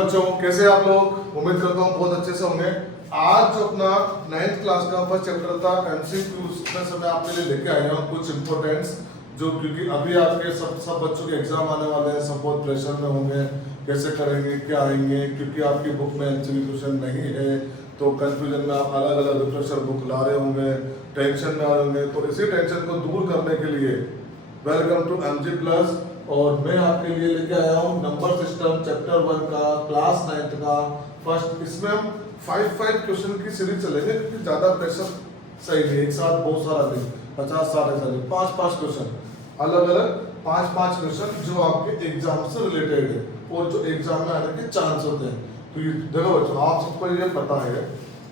बच्चों, कैसे आप लोग? उम्मीद करता हूँ बहुत अच्छे से होंगे। आज जो अपना 9th क्लास का फर्स्ट चैप्टर था एमसीक्यूज, उसमें से मैं आपके लिए लेके आया हूँ कुछ इंपॉर्टेंट्स, जो क्योंकि अभी आपके सब बच्चों के एग्जाम आने वाले हैं, सब बहुत प्रेशर में होंगे, कैसे करेंगे, क्या आएंगे, क्योंकि आपकी बुक में एमसीक्यू क्वेश्चन नहीं है तो कंफ्यूजन में आप अलग अलग रिफ्रेशर बुक ला रहे होंगे, टेंशन में आ रहे होंगे। तो इसी टेंशन को दूर करने के लिए वेलकम टू एमजी प्लस, और मैं आपके लिए लेके आया हूँ नंबर सिस्टम चैप्टर 1 का क्लास 9th का फर्स्ट। इसमें हम 5 क्वेश्चन की सीरीज चलेंगे क्योंकि ज्यादा प्रेशर सही नहीं, एक साथ बहुत सारा नहीं, 50-60 ऐसा नहीं, 5 क्वेश्चन अलग अलग 5 क्वेश्चन जो आपके एग्जाम से रिलेटेड है और जो एग्जाम में आने के चांस होते हैं। तो ये देखो बच्चों, आप सबको ये पता है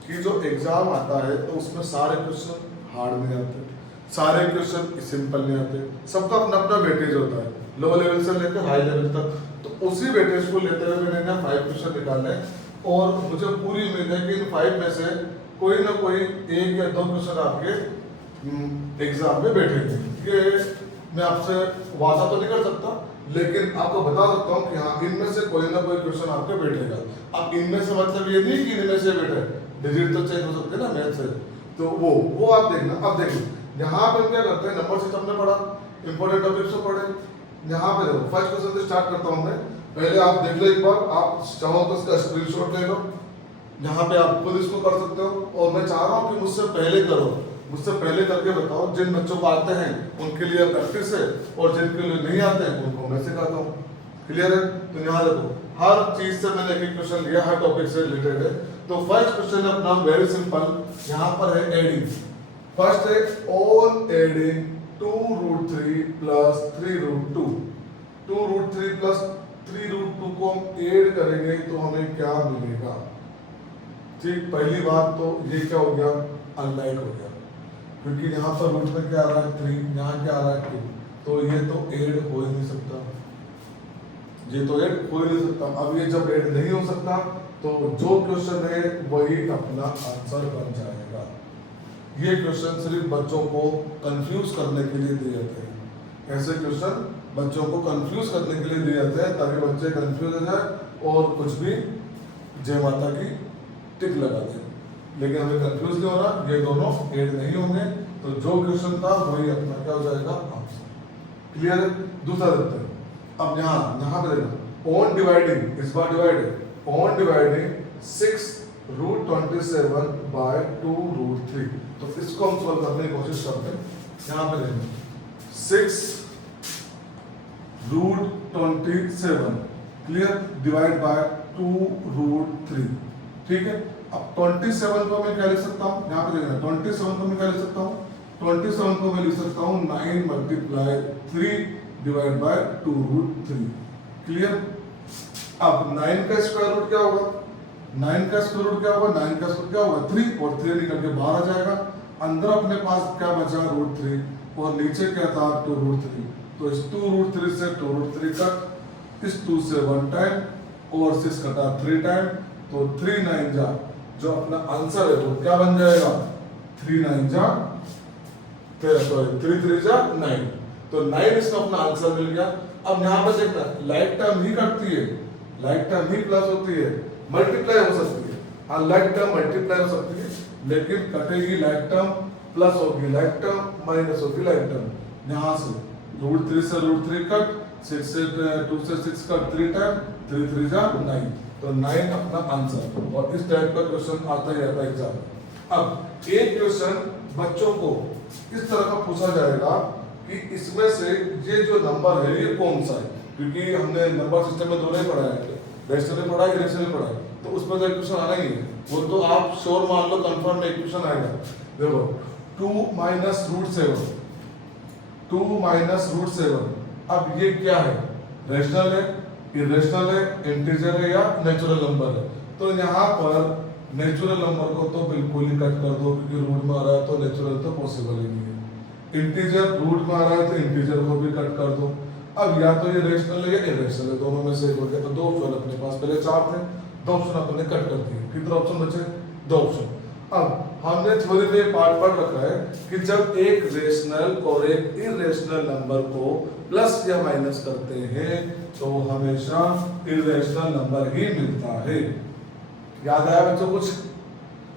कि जो एग्जाम आता है तो उसमें सारे क्वेश्चन हार्ड नहीं आते, सारे क्वेश्चन सिंपल नहीं आते, सबका अपना अपना वेटेज होता है, लो लेवल से लेकर हाई लेवल तक। तो उसी वेटेज को लेते हुए मैंने 5 क्वेश्चन निकाले और मुझे पूरी उम्मीद है कि इन 5 में से कोई ना कोई 1 या 2 क्वेश्चन आपके एग्जाम में बैठेंगे। ये मैं आपसे वादा तो नहीं कर सकता, लेकिन आपको बता सकता हूँ कि हाँ, इनमें से कोई ना कोई क्वेश्चन आपके बैठेगा। अब इनमें से मतलब ये नहीं कि इनमें से बैठे, डिजिट तो चेंज हो सकते हैं ना मैथ से, तो वो आप देखना। अब देखिए यहाँ पे हम क्या करते हैं, नंबर सिस्टम में पढ़ा, इंपॉर्टेंट टॉपिक्स को पढ़े। यहाँ पे देखो फर्स्ट क्वेश्चन से स्टार्ट करता हूँ मैं, पहले आप देख लो एक बार, आप चाहो तो इसका स्क्रीनशॉट ले लो, यहाँ पे आप खुद इसको कर सकते हो। और मैं चाह रहा हूँ कि मुझसे पहले करो, मुझसे पहले करके बताओ। जिन बच्चों को आते हैं उनके लिए प्रैक्टिस है और जिनके लिए नहीं आते हैं उनको मैं सिखाता हूँ। क्लियर है? तो यहाँ देखो हर चीज से मैंने एक क्वेश्चन लिया, हर टॉपिक से रिलेटेड है। तो फर्स्ट क्वेश्चन अपना वेरी सिंपल, यहाँ पर है एडिंग। फर्स्ट है ऑन एडिंग 2√3 प्लस 3√2। 2√3 प्लस 3√2 को हम ऐड करेंगे तो हमें क्या मिलेगा? ठीक, पहली बात तो ये क्या हो गया, अनलाइक हो गया, क्योंकि यहाँ पर रूट में क्या आ रहा है 3, यहाँ क्या आ रहा है 2, तो ये तो ऐड हो ही नहीं सकता, ये तो ऐड हो ही नहीं सकता। अब ये जब ऐड नहीं हो सकता तो जो क्वेश्चन है वही अपना आंसर बन जाएगा। ये क्वेश्चन सिर्फ बच्चों को कंफ्यूज करने के लिए दिए जाते हैं, ऐसे क्वेश्चन बच्चों को कंफ्यूज करने के लिए दिए जाते हैं ताकि बच्चे कंफ्यूज हो जाए और कुछ भी जय माता की टिक लगा दें। लेकिन हमें कंफ्यूज नहीं होना, ये दोनों ऐड नहीं होंगे, तो जो क्वेश्चन था वही अपना क्या हो जाएगा, आंसर। क्लियर है? दूसरा देखते हैं। अब यहाँ पे देखना, ऑन डिवाइडिंग, इस बार डिवाइड है, ऑन डिवाइडिंग 6√27 बाय 2√3। तो इसको हम सॉल्व करने की कोशिश करते हैं। यहाँ पे देखना 6√27 क्लियर, डिवाइड बाय 2√3। ठीक है, अब 27 को मैं क्या लिख सकता हूँ, यहाँ पे देखना 27 को मैं क्या लिख सकता हूँ, 27 को मैं लिख सकता हूँ 9 × 3 डिवाइड बाय 2√3। क्लियर? अब 9 का स्क्वायर रूट क्या होगा, 9 का स्क्वायर रूट क्या होगा, 9 का स्क्वायर क्या होगा 3, और 3 निकल के बाहर आ जाएगा। अंदर अपने पास क्या बचा √3 और नीचे क्या था 2√3। तो इस 2√3 से 2√3 कट, इस 2 से 1 टाइम और 6 कटा 3 टाइम, तो 3 9 जा, जो अपना आंसर है वो क्या बन जाएगा, 3 9 जा 3 3 जा 9, तो 9 इसका अपना आंसर मिल गया। अब यहाँ पर देखना, लाइक टर्म ही कटती है, लाइक टर्म ही प्लस होती है, मल्टीप्लाई हो सकती है। हाँ, लाइक टर्म मल्टीप्लाई हो सकती है, लेकिन कटेगी लाइक टर्म, प्लस होगी लाइक टर्म, माइनस होगी लाइक टर्म। यहाँ से √3 से √3 कट, 6 से 2 से 6 कट 3 टाइम, 3 3 जा 9, तो 9 अपना आंसर। और इस टाइप का क्वेश्चन आता ही रहता है एग्जाम में। अब एक क्वेश्चन बच्चों को इस तरह का पूछा जाएगा कि इसमें से ये जो नंबर है ये कौन सा है, क्योंकि हमने नंबर सिस्टम में दोनों ही पढ़ा है, रेशनल पढ़ा है, इरेशनल पढ़ा है, तो उसमें तो एक क्वेश्चन आना ही है, वो तो आप श्योर मान लो, कंफर्म एक क्वेश्चन आएगा। देखो 2 √7, 2 √7, अब ये क्या है, रेशनल है, इरेशनल है, इंटीजर है या नेचुरल नंबर है? तो यहाँ पर नेचुरल नंबर को तो बिल्कुल ही कट कर दो, क्योंकि रूट में आ रहा है तो नेचुरल तो पॉसिबल ही नहीं है। इंटीजर रूट में आ रहा है तो इंटीजर को भी कट कर दो। अब या तो ये रेशनल है या इरेशनल है, दोनों में से एक हो गया। तो 2 ऑप्शन अपने पास, पहले 4 थे, 2 ऑप्शन अपने कट कर दिए, कितने ऑप्शन बचे, 2 ऑप्शन। अब हमने थ्योरी में पार्ट पढ़ रखा है कि जब एक रेशनल और एक इरेशनल नंबर को प्लस या माइनस करते हैं तो हमेशा इरेशनल नंबर ही मिलता है। याद आया बच्चों?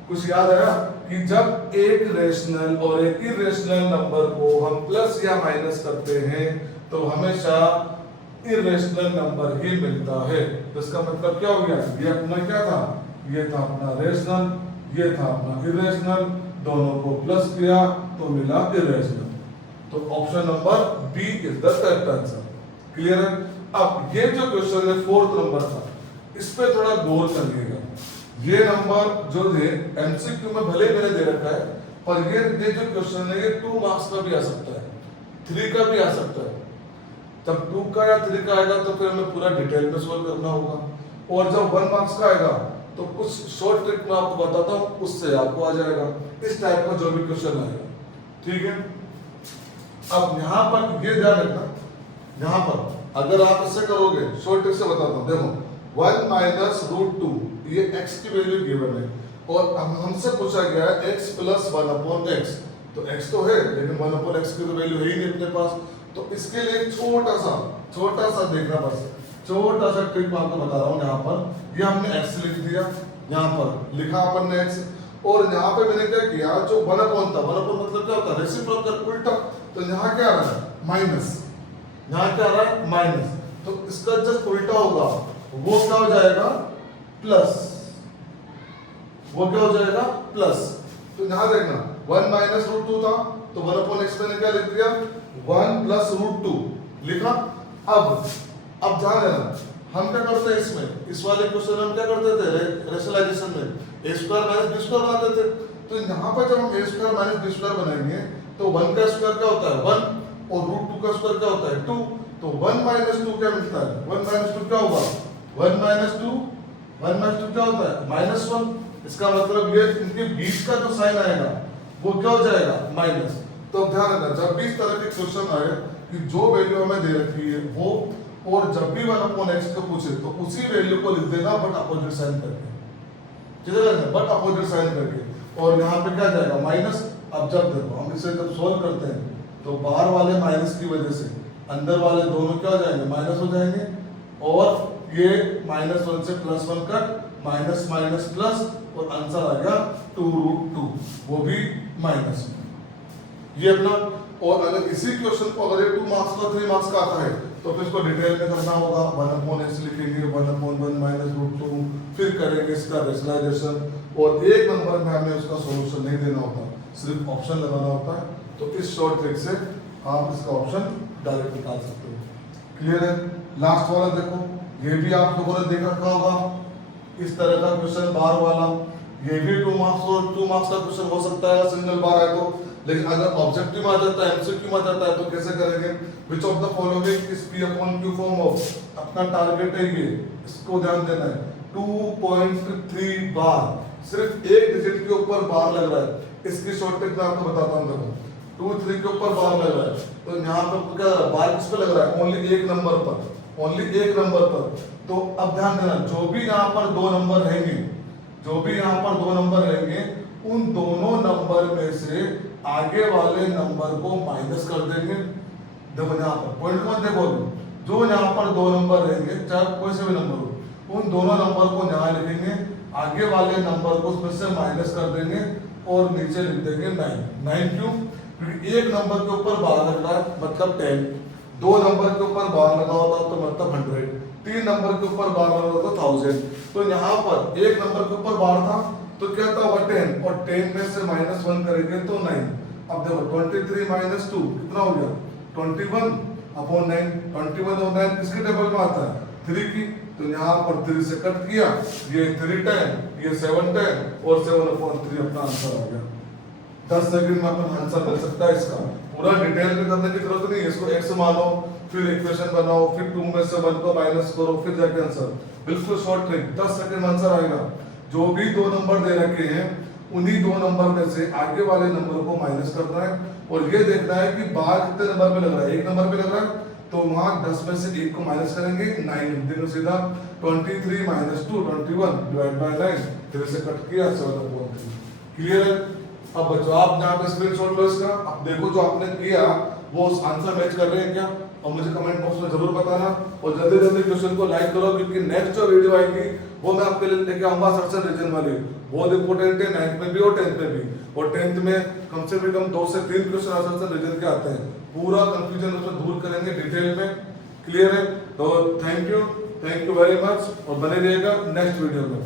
कुछ याद आया कि जब एक रेशनल और एक इरेशनल नंबर को हम प्लस या माइनस करते हैं तो हमेशा इरेशनल नंबर ही मिलता है। तो इसका मतलब क्या हो गया? ये अपना क्या था? ये था अपना रेशनल, ये था अपना इरेशनल, दोनों को प्लस किया तो मिला इरेशनल। तो option number B is the correct answer. Clear है? अब ये जो क्वेश्चन है 4th नंबर था, इस पे थोड़ा गौर करिएगा। ये नंबर जो थे एमसीक्यू में भले मैंने दे रखा है, पर ये जो क्वेश्चन है ये 2 मार्क्स का भी आ सकता है, 3 का भी आ सकता है। जब 2 का या 3 का आएगा तो फिर हमें पूरा डिटेल में सोल्व करना होगा, और जब 1 मार्क्स का आएगा तो कुछ शॉर्ट ट्रिक में आपको बताता हूँ, उससे आपको आ जाएगा इस टाइप का जो भी क्वेश्चन आएगा। ठीक है? अब यहाँ पर ये ध्यान रखना, यहाँ पर अगर आप इससे करोगे, शॉर्ट ट्रिक से बताता हूँ, देखो 1 माइनस रूट 2 ये x की वैल्यू गिवन है और हमसे पूछा गया है x प्लस 1 अपॉन x। तो x तो है लेकिन 1 अपॉन x की तो वैल्यू है ही नहीं अपने पास। तो इसके लिए छोटा सा देखना, बस छोटा सा ट्रिक मैं आपको बता रहा हूँ। यहाँ पर ये हमने x लिख दिया, यहाँ पर लिखा अपन ने x, और यहाँ पे मैंने क्या किया, जो 1 अपॉन था, 1 अपॉन मतलब क्या होता है? रेसिप्रोकल, उल्टा। तो यहाँ क्या आ रहा है? माइनस। यहाँ क्या आ रहा है? माइनस। तो इसका जस्ट उल्टा होगा, वो क्या हो जाएगा? प्लस। वो क्या हो जाएगा? प्लस। तो यहाँ देखना 1 माइनस रूट 2 था, तो 1 अपॉन x मैंने क्या लिख दिया? 1 प्लस रूट 2 लिखा। अब ध्यान देना, हम क्या करते हैं इसमें, इस वाले क्वेश्चन में हम क्या करते थे रेशनलाइजेशन में? a square minus b square बनाते थे। तो यहाँ पर जब हम a square minus b square बनाएंगे तो 1 का स्क्वायर क्या होता है? 1, और रूट 2 का स्क्वायर क्या होता है? 2। तो 1 माइनस 2 क्या मिलता है? 1 माइनस 2 क्या होगा? 1 माइनस 2 क्या होता है? माइनस 1। इसका मतलब ये इनके बीच का जो साइन आएगा वो क्या हो जाएगा? माइनस। तो ध्यान रखना, जब भी इस तरह के क्वेश्चन आए कि जो वैल्यू हमें दे रखी है वो, और जब भी 1 अपॉन x को पूछे तो उसी वैल्यू को लिख देना बट अपोजिट साइन करके, बट अपोजिट साइन करके, और यहाँ पे क्या जाएगा? माइनस। अब जब देखो हम इसे जब सोल्व करते हैं तो बाहर वाले माइनस की वजह से अंदर वाले दोनों क्या हो जाएंगे? माइनस हो जाएंगे, और ये -1 से +1 कट, माइनस माइनस प्लस, और आंसर आ गया 2√2, वो भी माइनस। ये अपना, और अगर इसी क्वेश्चन को अगर ये 2 मार्क्स का 3 मार्क्स का आता है तो फिर इसको डिटेल में करना होगा। 1 अपॉन x लिखेंगे, 1 अपॉन 1 माइनस रूट 2, फिर करेंगे इसका रेशनलाइजेशन, और एक नंबर में हमें उसका सॉल्यूशन नहीं देना होता, सिर्फ ऑप्शन लगाना होता है। तो इस शॉर्ट ट्रिक से आप इसका ऑप्शन डायरेक्ट निकाल सकते हो। क्लियर है? लास्ट वाला देखो, ये भी आप लोगों ने देख रखा होगा, इस तरह का क्वेश्चन बार वाला, ये भी 2 मार्क्स और 2 मार्क्स का क्वेश्चन हो सकता है सिंगल बार है तो। लेकिन अगर ऑब्जेक्टिव आ जाता है, एमसीक्यू में आ जाता है तो कैसे करेंगे? Which of the following is p upon q form of, अपना टारगेट है ये, इसको ध्यान देना है। 2.3 बार, सिर्फ एक डिजिट के ऊपर बार लग रहा है। इसकी शॉर्ट ट्रिक मैं आपको बताता हूँ। देखो 2 3 के ऊपर बार लग रहा है, तो यहाँ पर क्या बार किस पे लग रहा है? ओनली एक नंबर पर, ओनली एक नंबर पर। तो अब ध्यान देना, जो भी यहाँ पर 2 नंबर रहेंगे, जो भी यहाँ पर 2 नंबर रहेंगे, उन दोनों नंबर में से आगे वाले नंबर को माइनस कर देंगे। देखो यहाँ पर पॉइंट मत देखो, जो यहाँ पर 2 नंबर रहेंगे, चाहे कोई से भी नंबर हो, उन दोनों नंबर को यहाँ लिखेंगे, आगे वाले नंबर को उसमें से माइनस कर देंगे, और नीचे लिख देंगे 9। 9 क्यों? क्योंकि एक नंबर के ऊपर बार लग रहा है मतलब 10, 2 नंबर के ऊपर बार लगा होता तो मतलब 100, 3 नंबर के ऊपर बार लगा होता तो 1000। तो यहाँ पर एक नंबर के ऊपर बार था तो क्या था? 10, और 10 में से -1 करेंगे तो 9। अब देखो 23 माइनस 2 कितना हो गया? 21 अपॉन 9। 21 और 9 किसके टेबल में आता है? 3 की। तो यहाँ पर 3 से कट किया, ये 3 10, ये 7 10, और 7/3 अपना आंसर आ गया। 10 सेकंड में अपन आंसर कर सकता है इसका। पूरा डिटेल में करने की जरूरत नहीं है, इसको x मानो, फिर इक्वेशन बनाओ, फिर 2 में से 1 को माइनस करो, फिर जाके आंसर। बिल्कुल शॉर्ट ट्रिक, 10 सेकंड में आंसर आएगा। जो भी 2 नंबर दे रखे हैं, उन्हीं 2 नंबर में से आगे वाले नंबर को माइनस करना है, और ये देखना है कि बाहर कितने नंबर पे लग रहा है। एक नंबर पे लग रहा है तो वहां 10 में से 1 को माइनस करेंगे, 9 लिख देंगे सीधा। 23 माइनस 2 21 डिवाइड बाय 9, 3 से कट किया 7/3। क्लियर है? अब बच्चों आप यहाँ पे स्क्रीनशॉट लो इसका। अब देखो जो आपने किया वो आंसर मैच कर रहे हैं क्या? और मुझे कमेंट बॉक्स में जरूर बताना और जल्दी जल्दी क्वेश्चन को लाइक करो क्योंकि नेक्स्ट जो वीडियो आएगी वो मैं आपके लिए लेके आऊंगा सर्च रीजन वाली। बहुत इंपॉर्टेंट है 9th में भी और 10th में भी। और 10th में कम से कम 2 से 3 क्वेश्चन सर्च रीजन के आते हैं। पूरा कंफ्यूजन उसमें दूर करेंगे डिटेल में। क्लियर है? तो थैंक यू वेरी मच और बने रहिएगा नेक्स्ट वीडियो में।